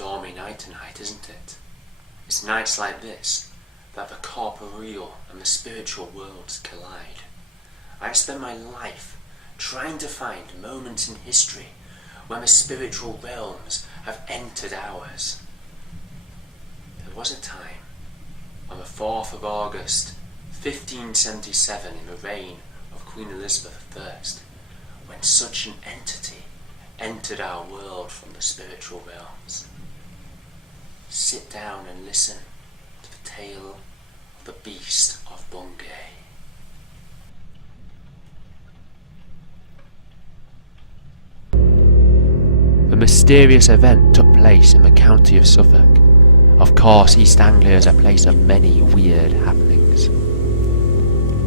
stormy night tonight, isn't it? It's nights like this that the corporeal and the spiritual worlds collide. I spend my life trying to find moments in history when the spiritual realms have entered ours. There was a time on the 4th of August 1577 in the reign of Queen Elizabeth I when such an entity entered our world from the spiritual realms. Sit down and listen to the tale of the beast of Bungay. A mysterious event took place in the county of Suffolk. Of course, East Anglia is a place of many weird happenings.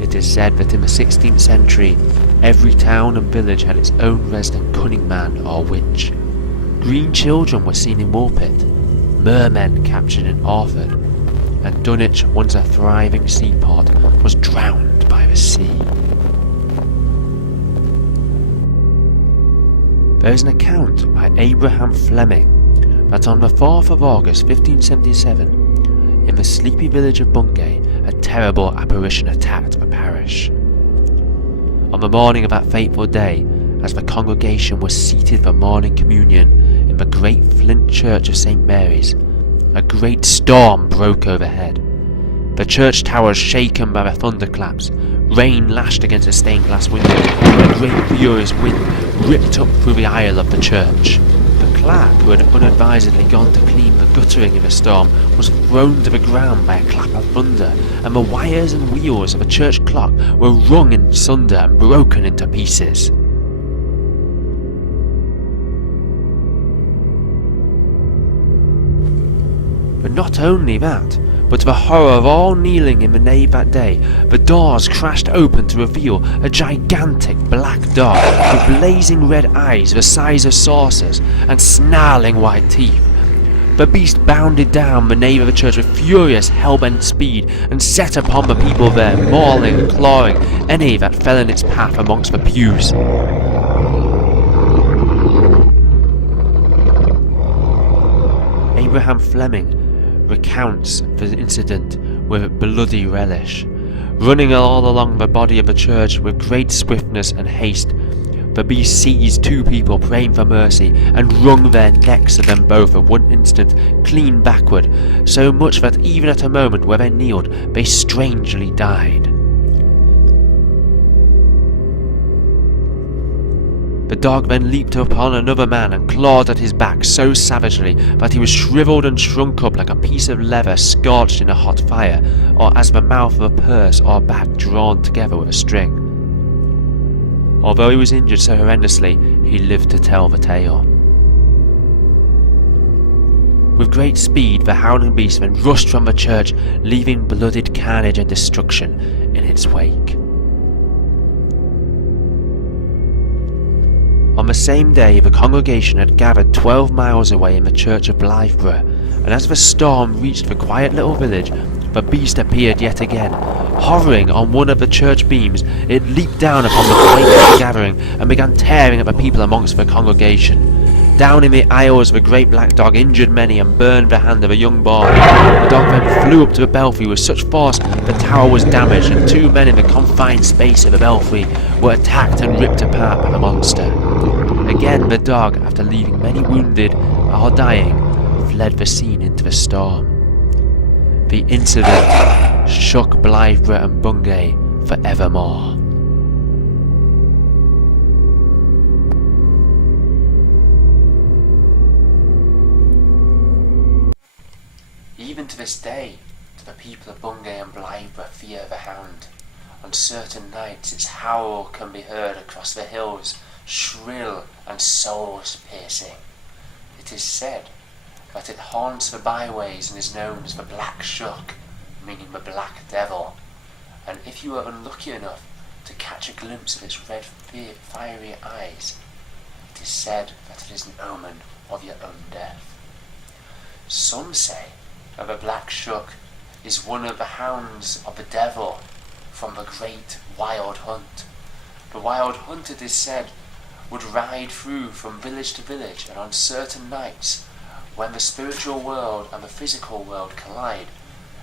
It is said that in the 16th century, every town and village had its own resident cunning man or witch. Green children were seen in Woolpit, mermen captured in Orford, and Dunwich, once a thriving seaport, was drowned by the sea. There is an account by Abraham Fleming that on the 4th of August 1577, in the sleepy village of Bungay, a terrible apparition attacked the parish. On the morning of that fateful day, as the congregation was seated for morning communion in the great flint church of St. Mary's, a great storm broke overhead. The church towers shaken by the thunderclaps, rain lashed against the stained glass windows, and a great furious wind ripped up through the aisle of the church. The clerk, who had unadvisedly gone to clean the guttering in the storm, was thrown to the ground by a clap of thunder, and the wires and wheels of the church clock were wrung in sunder and broken into pieces. But not only that, but to the horror of all kneeling in the nave that day, the doors crashed open to reveal a gigantic black dog with blazing red eyes the size of saucers and snarling white teeth. The beast bounded down the nave of the church with furious hell-bent speed and set upon the people there, mauling and clawing any that fell in its path amongst the pews. Abraham Fleming recounts the incident with bloody relish. Running all along the body of the church with great swiftness and haste, the beast seized two people praying for mercy and wrung their necks of them both at one instant clean backward, so much that even at a moment where they kneeled, they strangely died. The dog then leaped upon another man and clawed at his back so savagely that he was shriveled and shrunk up like a piece of leather scorched in a hot fire, or as the mouth of a purse or bag drawn together with a string. Although he was injured so horrendously, he lived to tell the tale. With great speed, the howling beast then rushed from the church, leaving blooded carnage and destruction in its wake. On the same day, the congregation had gathered 12 miles away in the church of Blytheborough, and as the storm reached the quiet little village, the beast appeared yet again. Hovering on one of the church beams, it leaped down upon the quaking gathering and began tearing at the people amongst the congregation. Down in the aisles, the great black dog injured many and burned the hand of a young boy. The dog then flew up to the belfry with such force the tower was damaged, and two men in the confined space of the belfry were attacked and ripped apart by the monster. Again the dog, after leaving many wounded or dying, fled the scene into the storm. The incident shook Blytheborough and Bungay forevermore. Even to this day, do the people of Bungay and Blytheborough fear the hound. On certain nights its howl can be heard across the hills, shrill and soul-piercing. It is said that it haunts the byways and is known as the Black Shuck, meaning the Black Devil, and if you are unlucky enough to catch a glimpse of its red fiery eyes, it is said that it is an omen of your own death. Some say that the Black Shuck is one of the hounds of the devil from the great Wild Hunt. The Wild Hunt, it is said, would ride through from village to village, and on certain nights When the spiritual world and the physical world collide,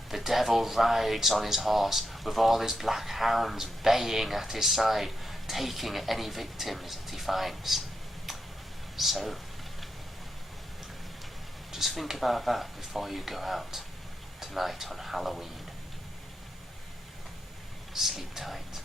the devil rides on his horse with all his black hounds baying at his side, taking any victims that he finds. So, just think about that before you go out tonight on Halloween. Sleep tight.